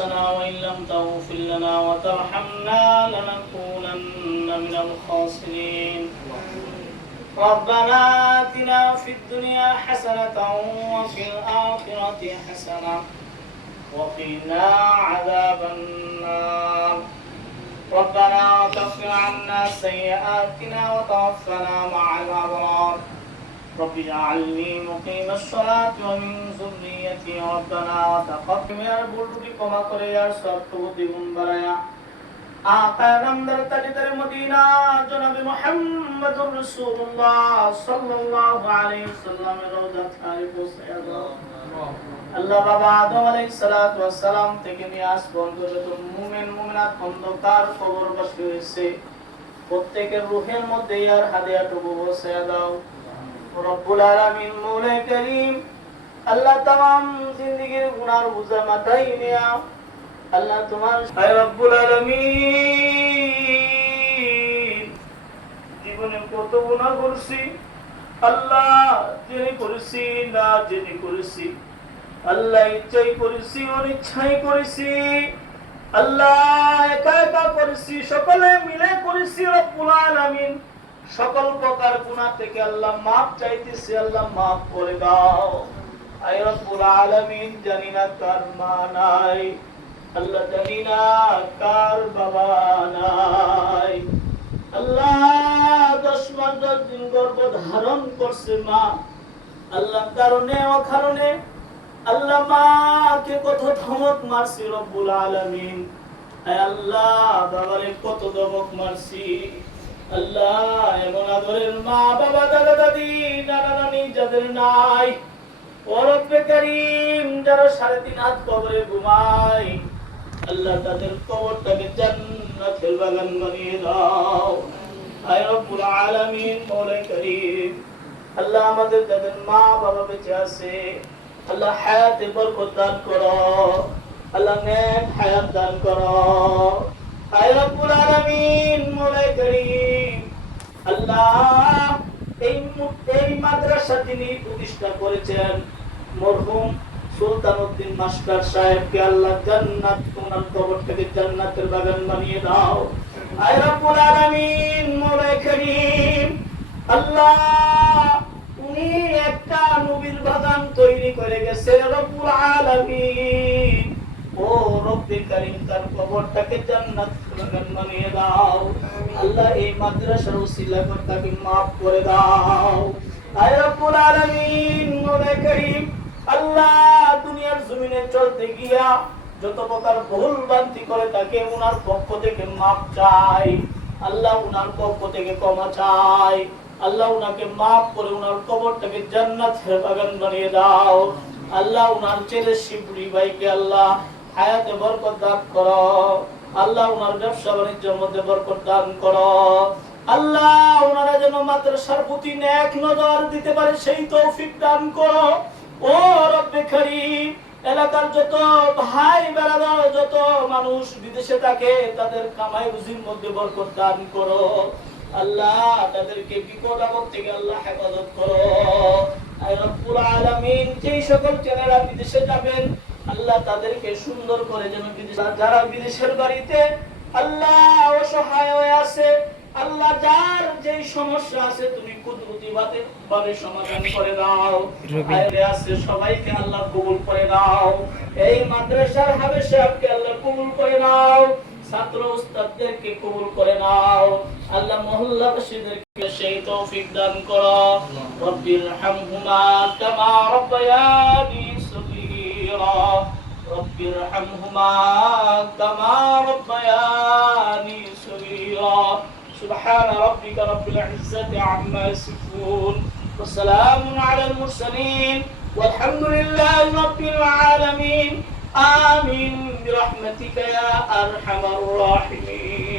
أنفسنا وإن لم تغفر لنا وترحمنا لنكونن من الخاسرين ربنا آتنا في الدنيا حسنة وفي الآخرة حسنة وقنا عذاب النار ربنا وكفر عنا سيئاتنا وتوفنا مع الأبرار رب اجعلني مقيم الصلاة ومن ذريتي ربنا وتقبل يا بلدي كما করে यार सब तो दिगुन बराया आका नंबर ताजदार मदीना जनाब मुहम्मदुर रसूलुल्लाह सल्लल्लाहु अलैहि वसल्लम रोजा थारे পৌঁছায়া দাও আল্লাহ বাবা আদম আলাইহিস সালাতু ওয়াস সালাম থেকে নিয়াজ বন্ধুরা তো মুমিন মুমিনাত অন্ধকার কবরবাসী হয়েছে প্রত্যেকের রূহের মধ্যে ইয়ার হাদিয়াটুকু পৌঁছায়া দাও রব্বুল আলামিন মওলা করিম আল্লাহ तमाम জিন্দেগীর গুনার বোঝা মাথায় নিয়া আল্লাহ তোমার আয় রব্বুল আলামিন জীবনে কত গুনাহ করছি আল্লাহ জেনে করেছি না জেনে করেছি আল্লাহ ইচ্ছাই করেছি অনিচ্ছাই করেছি আল্লাহ একা একা করেছি সকলে মিলে করেছি রব্বুল আলামিন সকল প্রকার গুনাহ থেকে আল্লাহ maaf চাইতেছি আল্লাহ maaf করে দাও আয় রব্বুল আলামিন জানি না কার মা নাই আল্লাহ জানি না কার বাবা নাই আল্লাহ 10 মাস 10 দিন গর্ভ ধারণ করছে মা আল্লাহ কারণে অকারণে আল্লাহ মাকে কত ধমক মারছি রব্বুল আলামিন আয় আল্লাহ বাবারে কত ধমক মারছি আল্লাহ এমন আদরের মা বাবা দাদা দাদি নানা নানি যাদের নাই ও রব্বে কারীম যারা 3.5 হাত কবরে ঘুমায় আল্লাহ তাদের কবরটাকে জান্নাতের বাগান বানিয়ে দাও আয় রব্বুল আলামিন মওলা কারীম আল্লাহ আমাদের যাদের মা বাবা বেঁচে আছে আল্লাহ হায়াতে বরকত দান করো আল্লাহ নেক হায়াত দান করো আয় রব্বুল আলামিন মওলা কারীম আল্লাহ এই মাদ্রাসা যিনি প্রতিষ্ঠা করেছেন মরহুম সুলতানউদ্দিন মাস্টার সাহেবকে আল্লাহ জান্নাত ওনার কবর থেকে জান্নাতের বাগান বানিয়ে দাও আয় রব্বুল আলামিন মওলা কারীম আল্লাহ উনি একটা নবীর বাগান তৈরি করে গেছে রব্বুল আলামিন ও রব্বে কারীম তার কবরটাকে জান্নাতের বাগান বানিয়ে দাও আল্লাহ এই মাদ্রাসার ওসিলা করে তাকে maaf করে দাও আয় রব্বুল আলামিন মওলা কারীম আল্লাহ দুনিয়ার জমিনে চলতে গিয়া যত প্রকার ভুল ভ্রান্তি করে তাকে ওনার পক্ষ থেকে maaf চাই আল্লাহ ওনার পক্ষ থেকে ক্ষমা চাই আল্লাহ উনাকে maaf করে ওনার কবরটাকে জান্নাতের বাগান বানিয়ে দাও আল্লাহ ওনার ছেলে শিবলি ভাইকে আল্লাহ হায়াতে বরকত দান করো আল্লাহ ওনার ব্যবসা বাণিজ্যের মধ্যে বরকত দান করো আল্লাহ ওনারা যেন মাদ্রাসার প্রতি নেক নজর দিতে পারে সেই তৌফিক দান করো ও রব্বে কারীম এলাকার যত ভাই বেরাদার যত মানুষ বিদেশে থাকে তাদের কামাই রুজির মধ্যে বরকত দান করো আল্লাহ তাদেরকে বিপদ আপদ থেকে আল্লাহ হেফাজত করো আয় রব্বুল আলামিন যেই সকল ছেলেরা বিদেশে যাবেন আল্লাহ তাদেরকে সুন্দর করে যেন যারা বিদেশের বাড়িতে আল্লাহ অসহায় হয়ে আছে আল্লাহ যার যেই সমস্যা আছে তুমি কুদরতিভাবে সমাধান করে দাও আইরে আছে সবাইকে আল্লাহ কবুল করে দাও এই মাদ্রাসার হাফেজ সাহেবকে আল্লাহ কবুল করে নাও ছাত্র উস্তাদদেরকে কবুল করে নাও আল্লাহ মহল্লাবাসীদেরকে সেই তৌফিক দান করো রব্বির হামহুমা কামা রাব্বায়ানি সগীরা রব্বির হামহুমা কামা রাব্বায়ানি সগীরা سبحان ربك رب العزة عما يصفون وسلام على المرسلين والحمد لله رب العالمين آمين برحمتك يا أرحم الراحمين